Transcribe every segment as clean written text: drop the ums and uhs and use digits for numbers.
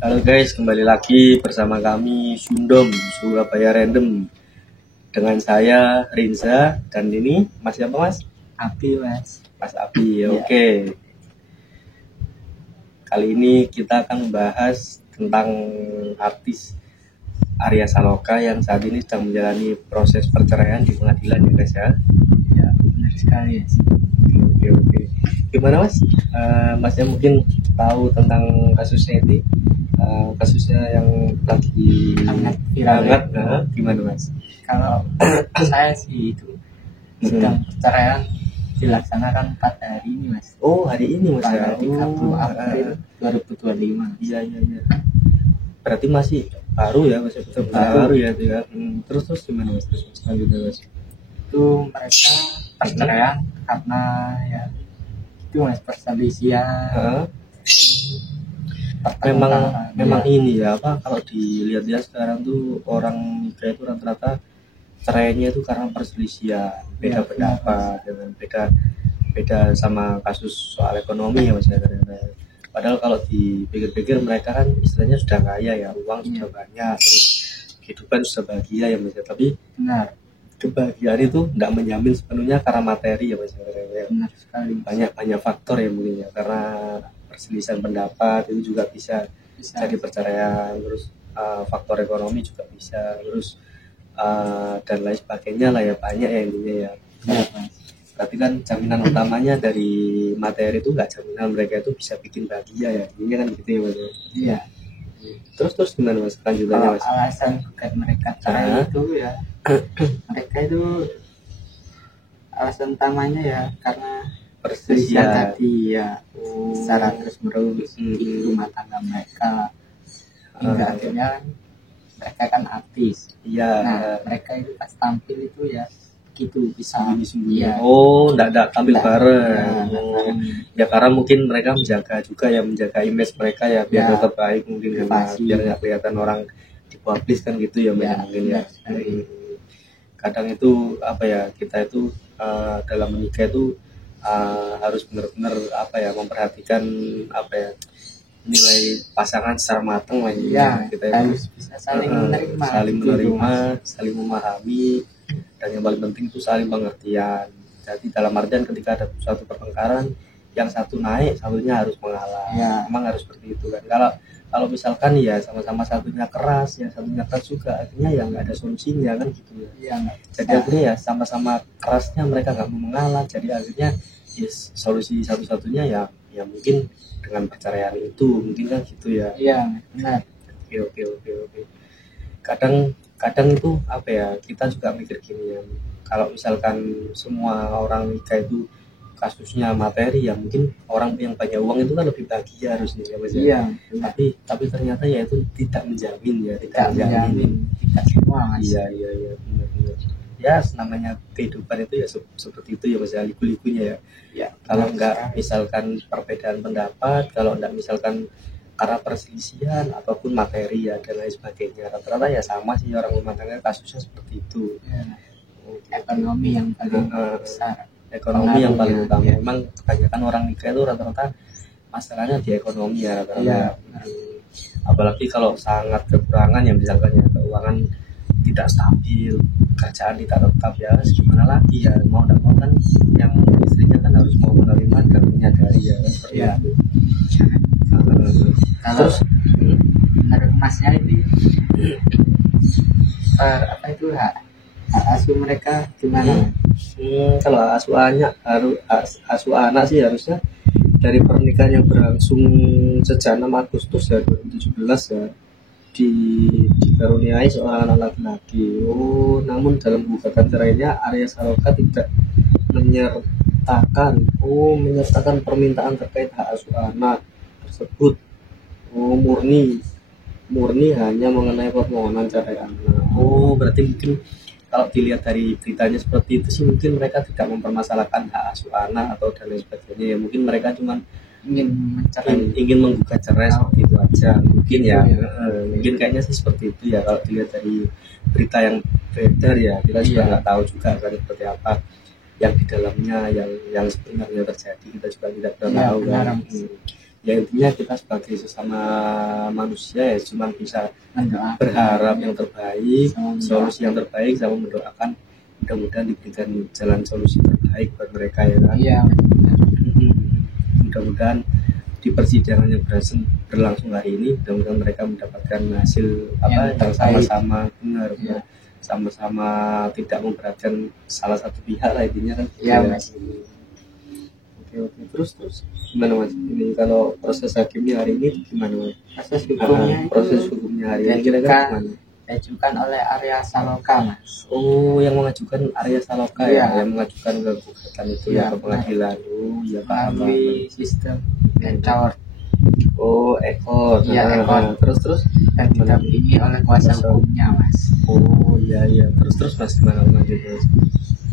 Halo guys, kembali lagi bersama kami Sundom Surabaya Random dengan saya Rinza dan ini Mas siapa Mas? Abi Mas. Mas Abi, Iya. Oke. Kali ini kita akan membahas tentang artis Arya Saloka yang saat ini sedang menjalani proses perceraian di pengadilan ya guys ya. Ya, benar sekali Mas. Oke. Gimana Mas? Masnya mungkin tahu tentang kasusnya ini? Kasusnya yang lagi Hangat viral. hangat, gimana Mas? Kalau saya sih itu sidang perceraian dilaksanakan pada hari ini Mas. Oh, hari ini Mas ya. Tanggal 30 April 2025. Iya. Berarti masih baru ya, masih betul baru ya itu ya. Terus gimana Mas? Terus selanjutnya Mas? Itu mereka perceraian karena ya itu Mas perselisihan. Memang ini ya apa kalau dilihat ya sekarang tuh orang nikah itu rata-rata cerainya itu karena perselisihan, beda pendapat, dengan beda sama kasus soal ekonomi ya Mas ya. Padahal kalau dipikir-pikir mereka kan istilahnya sudah kaya ya, uang sudah banyak, terus kehidupan sudah bahagia ya Mas ya. Tapi Benar. Kebahagiaan itu tidak menjamin sepenuhnya karena materi ya Mas ya. Benar sekali. Banyak faktor ya mungkin ya, karena perselisihan pendapat itu juga bisa jadi perceraian, terus faktor ekonomi juga bisa, terus dan lain sebagainya lah ya, banyak ya intinya ya. Berarti kan jaminan utamanya dari materi itu nggak jaminan mereka itu bisa bikin bahagia ya, ini kan gitu ya Mas. Iya. Terus gimana Mas lanjutannya Mas? Alasan bukan mereka cerai itu ya mereka itu alasan utamanya ya karena perselisihan tadi ya, secara terus menerus di rumah tangga mereka hingga akhirnya mereka kan artis. Iya. Nah mereka itu pas tampil itu ya gitu bisa ya. Oh, enggak tampil bareng. Ya karena mungkin mereka menjaga image mereka ya biar tetap baik mungkin, biar nggak kelihatan orang dipublish kan gitu ya, mungkin ya. Kadang itu apa ya, kita itu dalam menikah itu harus benar-benar apa ya, memperhatikan apa ya, nilai pasangan secara matang lah ya. Kita harus bisa saling menerima, saling memahami, dan yang paling penting itu saling pengertian. Jadi dalam artian ketika ada suatu pertengkaran, yang satu naik, satunya harus mengalah. Memang harus seperti itu kan. Kalau misalkan ya sama-sama satunya keras, yang satunya keras juga, akhirnya ya nggak ada solusinya kan gitu ya. Jadi akhirnya ya sama-sama kerasnya mereka nggak mau mengalah, jadi akhirnya solusi satu-satunya ya mungkin dengan perceraian itu mungkin kan gitu ya. Iya benar. Oke. Kadang itu apa ya, kita juga mikir gini ya, kalau misalkan semua orang nikah itu kasusnya materi ya mungkin orang yang banyak uang itu kan lebih bahagia harusnya ya Mas. Iya. Tapi ternyata ya itu tidak menjamin ya, tidak semua Mas. Iya benar. Ya namanya kehidupan itu ya seperti itu ya Mas, liku-likunya ya. Kalau enggak misalkan perbedaan pendapat, kalau enggak misalkan karena perselisihan ataupun materi ya dan lain sebagainya, rata-rata ya sama sih orang rumah tangga kasusnya seperti itu. Ekonomi yang paling besar. Ekonomi yang paling utama. Memang kebanyakan orang nikah itu rata-rata masalahnya di ekonomi ya rata-rata. Apalagi kalau sangat kekurangan ya, misalkan ya keuangan tidak stabil, kerjaan tidak tetap, ya gimana lagi ya, mau tidak mau kan yang istrinya kan harus mau menerima dan menyadari ya kan, seperti itu. Kalau menurut Masnya ini apa itu hak asuh mereka gimana? Kalau asuh anak sih harusnya dari pernikahan yang berlangsung sejak 6 Agustus ya 2017 ya, dikaruniai seorang anak laki-laki. Namun dalam gugatan cerainya Arya Saloka tidak menyertakan permintaan terkait hak asuh anak tersebut. Murni hanya mengenai permohonan cerai anak. Berarti mungkin kalau dilihat dari beritanya seperti itu sih, mungkin mereka tidak mempermasalahkan hak asuh anak atau dan lain sebagainya ya. Mungkin mereka cuma ingin menggugat cerai seperti itu aja mungkin ya. Mungkin kayaknya sih seperti itu ya kalau dilihat dari berita yang beredar ya. Kita juga nggak tahu juga kan seperti apa yang di dalamnya, yang sebenarnya terjadi, kita juga tidak pernah tahu kan. Ya intinya kita sebagai sesama manusia ya cuma bisa berharap yang terbaik, solusi yang terbaik, sama mendoakan mudah-mudahan diberikan jalan solusi terbaik buat mereka ya kan. Iya. Mudah-mudahan di persidangan yang berlangsung hari ini, mudah-mudahan mereka mendapatkan hasil apa yang sama-sama benar ya. Sama-sama tidak memberatkan salah satu pihak lah intinya kan. Iya Mas. Oke. Terus gimana Mas? Ini kalau proses hakimnya hari ini gimana Mas? Proses hukumnya hari ini kira-kira gimana? Diajukan oleh Arya Saloka Mas. Oh, yang mengajukan Arya Saloka ya, yang mengajukan ke gugatan itu ya, ke pengadilan. Oh, ya paham. Sistem ekor. Oh, ekor. Iya, ekor. Terus dan didampingi oleh kuasa hukumnya Mas. Oh, iya. Terus Mas gimana lanjutnya?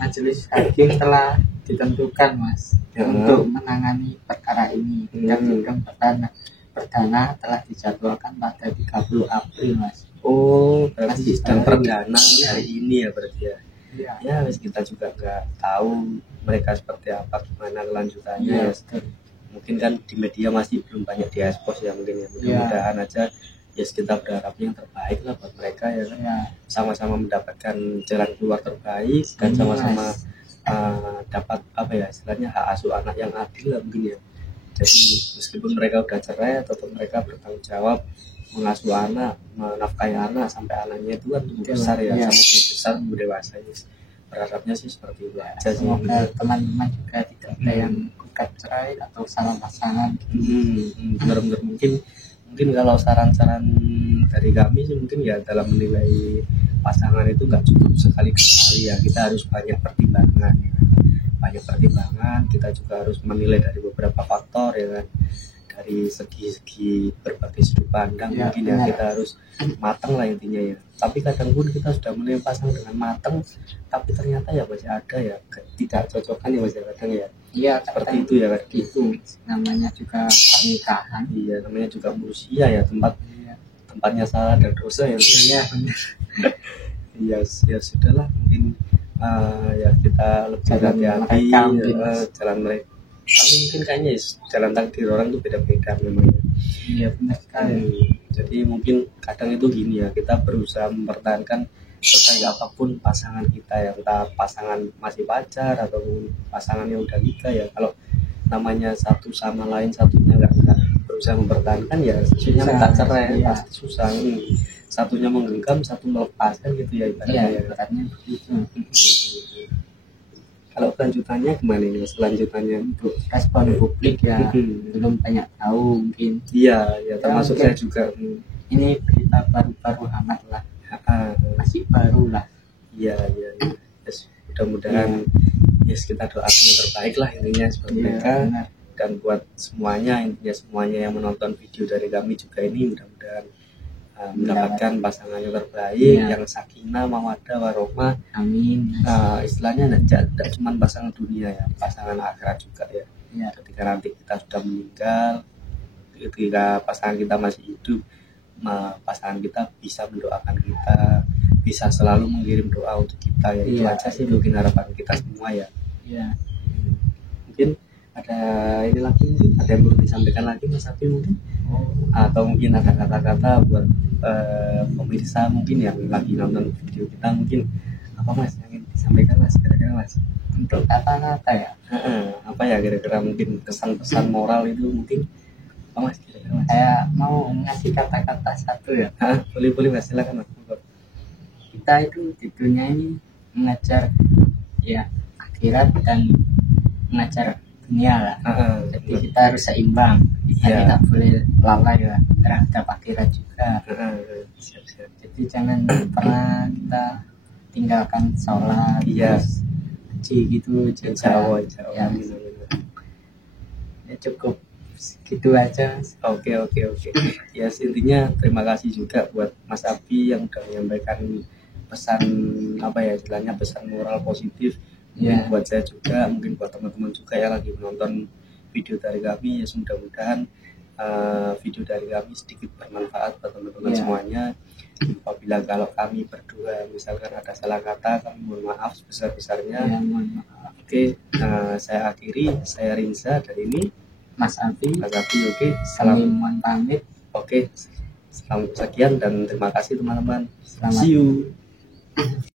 Majelis hakim telah ditentukan Mas untuk menangani perkara ini. Dan sidang perdana telah dijadwalkan pada 30 April Mas. Oh, berarti sidang perdana hari ini ya berarti ya. Ya, kita juga nggak tahu mereka seperti apa, gimana kelanjutannya ya. Mungkin kan di media masih belum banyak diekspos ya mungkin ya. Mudah-mudahan aja ya kita berharapnya yang terbaik lah buat mereka ya kan. Sama-sama mendapatkan jalan keluar terbaik dan sama-sama dapat apa ya istilahnya hak asuh anak yang adil lah mungkin ya. Jadi meskipun mereka udah cerai, tetap mereka bertanggung jawab mengasuh anak, menafkahi anak sampai anaknya itu kan tumbuh besar ya, sampai besar tumbuh dewasa ya. Berharapnya sih seperti itu aja sih. Semoga teman-teman juga tidak ada yang gugat cerai atau salah pasangan. Benar-benar mungkin kalau saran-saran dari kami sih mungkin ya dalam menilai pasangan itu nggak cukup sekali ya, kita harus banyak pertimbangan ya. Banyak pertimbangan, kita juga harus menilai dari beberapa faktor ya kan, dari segi berbagai sudut pandang mungkin ya kita harus matang lah intinya ya. Tapi kadang pun kita sudah menilai pasangan dengan matang, tapi ternyata ya masih ada ya tidak cocokan ya masih kadang ya. Iya seperti itu ya kan. Itu namanya juga pernikahan. Iya namanya juga manusia ya, tempatnya salah dan dosa ya. Iya. Ya sudahlah mungkin ya kita lebih hati-hati jalan mereka. Tapi mungkin kayaknya jalan takdir orang itu beda-beda memang. Iya benar sekali. Jadi mungkin kadang itu gini ya, kita berusaha mempertahankan sebaik apapun pasangan kita ya, entah pasangan masih pacar atau pasangan yang udah nikah ya. Kalau namanya satu sama lain satunya nggak berusaha mempertahankan ya, satunya minta cerai ya, pasti susah. Satunya menggenggam, satu melepaskan gitu ya ibaratnya. Ibaratnya begitu. Kalau kelanjutannya gimana ini? Selanjutannya untuk respon publik ya belum banyak tahu mungkin. Iya, termasuk saya juga. Ini berita baru-baru amat lah. Masih baru lah. Iya. Yes, mudah-mudahan kita doakan yang terbaik lah intinya seperti mereka. Benar. Dan buat semuanya yang menonton video dari kami juga ini mudah-mudahan mendapatkan pasangan yang terbaik, yang sakinah, mawaddah, warohmah. Amin. Istilahnya tidak cuma pasangan dunia ya, pasangan akhirat juga ya. Ketika nanti kita sudah meninggal, ketika pasangan kita masih hidup, pasangan kita bisa mendoakan kita, bisa selalu mengirim doa untuk kita ya. Itu aja sih mungkin harapan kita semua ya. Mungkin ada ini lagi, ada yang perlu disampaikan lagi Mas Abi mungkin? Atau mungkin ada kata-kata buat pemirsa mungkin yang lagi nonton video kita, mungkin apa Mas yang ingin disampaikan Mas kira-kira Mas? Untuk kata-kata ya? Apa ya kira-kira mungkin pesan-pesan moral itu mungkin apa Mas kira-kira Mas? Saya mau ngasih kata-kata satu ya. Boleh Mas, silakan Mas. Kita itu di dunia ini mengajar ya akhirat dan mengajar dunia lah. Jadi kita harus seimbang. Kita tidak boleh lalai ya terhadap akhirat juga. Siap. Jadi jangan pernah kita tinggalkan sholat, haji gitu juga. Ya cukup gitu aja. Oke. Ya intinya terima kasih juga buat Mas Abi yang udah menyampaikan pesan istilahnya pesan moral positif. Buat saya juga, mungkin buat teman-teman juga yang lagi menonton video dari kami ya, mudah-mudahan video dari kami sedikit bermanfaat buat teman-teman semuanya. Apabila kalau kami berdua misalkan ada salah kata, kami mohon maaf sebesar-besarnya. Mohon maaf. Oke, saya akhiri, saya Rinza dari ini. Mas Afi. Oke, kami mohon pamit. Oke, sekian dan terima kasih teman-teman. Selamat. See you.